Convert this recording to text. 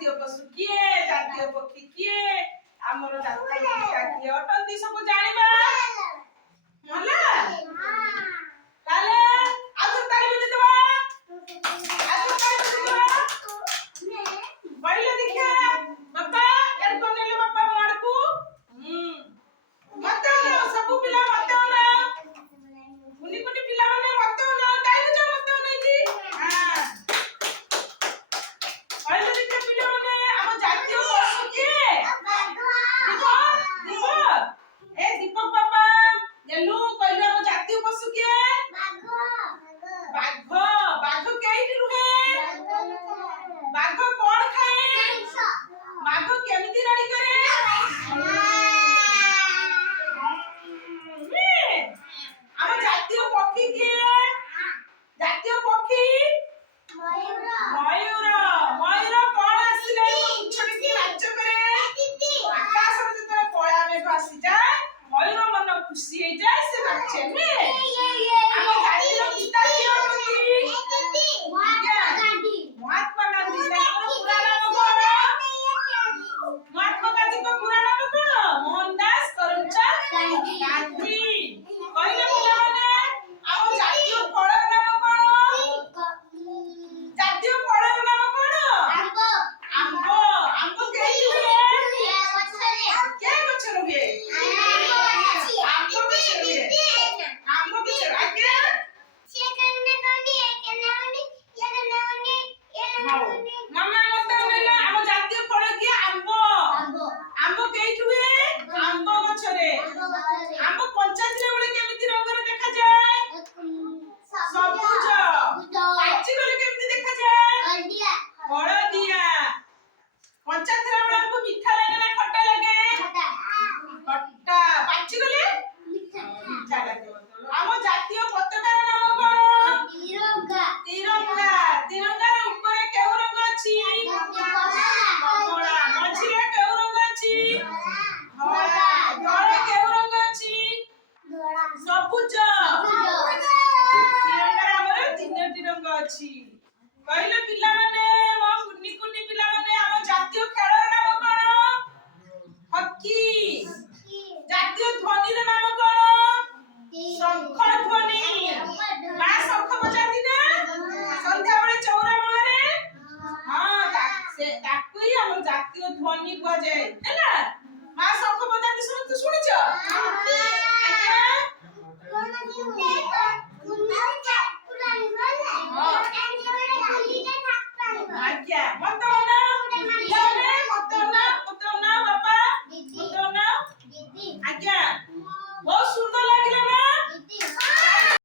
ଜାତୀୟ ପଶୁ କିଏ, ଜାତୀୟ ପକ୍ଷୀ କିଏ, ଆମର ଜାତୀୟ ଗୀତିକା କିଏ ଅଟନ୍ତି ସବୁ ଜାଣିବା। ହେଲା ତାହେଲେ ଆଉ ତାଳି ବଜେଇଦବା। ଆଉ ତାଳି ବଜେଇଦବା। କହିଲେ ଦେଖିଆ ବାପା ଏଡ ବନେଇଲେ ବାପା ମାଡକୁ ମତେ ସବୁ ପିଲା ମତେ ନା କୁନି କୁନି ପିଲା ମାନେ ମତେ ନା ତାଳି ବଜାଅ ମତେ ନେଇକି। ହାଁ କହିଲେ ଦେଖିଆ ପିଲା ମାନେ ଆମ ଜାତୀୟ ପଶୁ କିଏ? ଦୀପକ ଏ ଦୀପକ ବାପା ଗେଲୁ କହିଲେ ଆମ ଜାତୀୟ ପଶୁ କିଏ? ବାଘ। ବାଘ କେଇଠି ରୁହେ? ବାଘ କଣ ଖାଏ? ବାଘ କେମିତି ରଡ଼ି କରେ? ଆମ ଜାତୀୟ ପକ୍ଷୀ କିଏ? ଜାତୀୟ ପକ୍ଷୀ ମୟୂର। ମୟୂର କଣ ଆସିଲେ ଛୁଟିକି ନାଚ କରେ? ଆକାଶରେ ଯେତେବେଳେ କଳା ମେଘ ଆସିଯାଏ ମୟୂର ମନ ଖୁସି ହେଇଯାଏ ସେ ନାଚେ ନୁହେଁ। ଆମ ଜାତୀୟ ପିତା କିଏ ଅଟନ୍ତି? ମହାତ୍ମା ଗାନ୍ଧୀ। ତାଙ୍କର ପୁରା ନାମ କଣ? ମହାତ୍ମା ଗାନ୍ଧୀଙ୍କ ପୁରା ନାମ କଣ? ମୋହନଦାସ କରମଚାନ୍ଦ ଗାନ୍ଧୀ। କହିଲେ ପିଲାମାନେ ଆମ ଜାତୀୟ ଫଳର ନାମ କଣ? ଜାତୀୟ ଫଳର ନାମ କଣ? ଆମ୍ବ। ଆମ୍ବ କେଉଁଠି ହୁଏ? କେ ଗଛରେ ହୁଏ? ଆମ୍ବ ଗଛରେ ହୁଏ। ଆମ୍ବ ଗଛରେ ଆଜ୍ଞା ମାମା ମତେ ଅନେଇଲା। ଆମ ଜାତୀୟ ଫଳ କିଏ? ଆମ୍ବ। ଆମ୍ବ କେଉଁଠି ହୁଏ? ଆମ୍ବ ଗଛରେ। ଆମ୍ବ କଞ୍ଚା ଥିଲା ବେଳେ କେମିତି ରଙ୍ଗର ଦେଖାଯାଏ? ସବୁଜ। ପାଚିଗଲେ କେମିତି ଦେଖାଯାଏ? ହଳଦିଆ। କଞ୍ଚା ଥିଲା ବେଳେ ଆମକୁ ମିଠା ଲାଗେ ନା ଖଟା ଲାଗେ? ଖଟା। ପାଚିଗଲେ ମିଠା ଲାଗେ। ଆମ ଜାତୀୟ ପତାକାର ନାମ କଣ? ତିରଙ୍ଗା। ତିରଙ୍ଗାର ଉପରେ କେଉଁ ରଙ୍ଗ ଅଛି? କମଳା। ମଝିରେ କେଉଁ ରଙ୍ଗ ଅଛି? ଧଳା। ତଳେ କେଉଁ ରଙ୍ଗ ଅଛି? ସବୁଜ। ତିରଙ୍ଗାର ଆମର ତିନୋଟି ରଙ୍ଗ ଅଛି। କହିଲେ ପିଲାମାନେ ମୋ କୁନି କୁନି ପିଲାମାନେ ଆମ ଜାତୀୟ ଖେଳର ନାମ କଣ? ହକି। ଜାତୀୟ ଧ୍ୱନିର ନାମ କଣ? ଶଙ୍ଖ ଧ୍ୱନି। ମା ଶଙ୍ଖ ବଜାନ୍ତି ନା ସନ୍ଧ୍ୟାବେଳେ ଚଉରା ମୂଳରେ? ହଁ ତାକୁ ହିଁ ଆମର ଜାତୀୟ ଧ୍ୱନି କୁହାଯାଏ ହେଲା। ମା ଶଙ୍ଖ ବଜାନ୍ତି ଶୁଣିଛ?